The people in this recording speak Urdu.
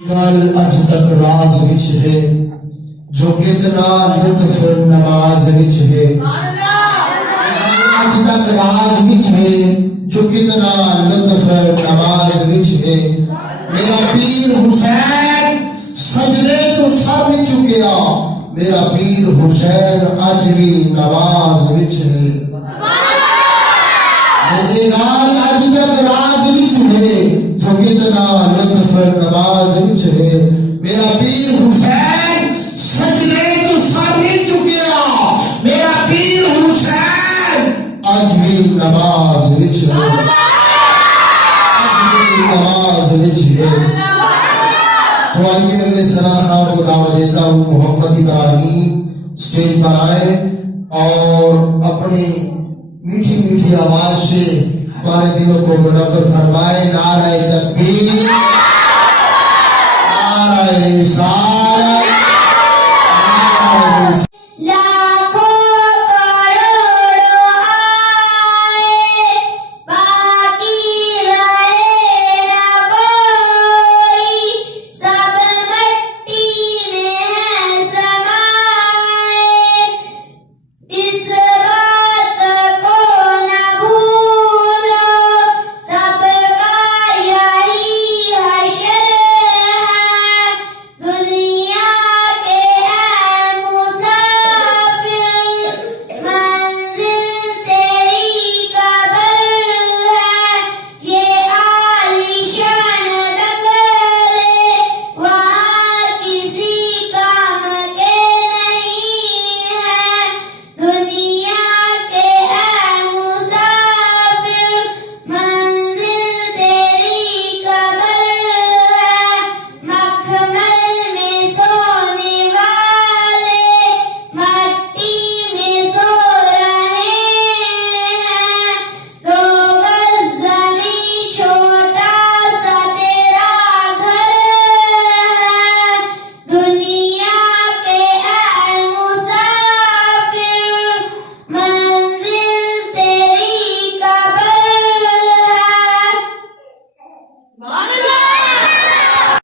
گل اج تک راز وچ ہے جو کتنا لطف نماز وچ ہے اج تک راز وچ ہے جو کتنا لطف نماز وچ ہے میرا پیر حسین سجدے تو سر نہیں چکیا میرا پیر حسین اج بھی نماز وچ ہے میرے گال اج تک راز وچ ہے جو کتنا لطف نماز وچ ہے میرا پیر حسین سجدے تو سر نہیں چکیا میرا پیر حسین اج بھی نماز وچ ہے اج بھی نماز وچ ہے تو آئیے اگلے سنا خان کو دعوت دیتا ہوں محمد ابراہیم سٹیج پر آئے اور اپنی میٹھی میٹھی آواز سے ہمارے دلوں کو منور فرمائے. نعرہ تکبیر، نعرہ رسالت.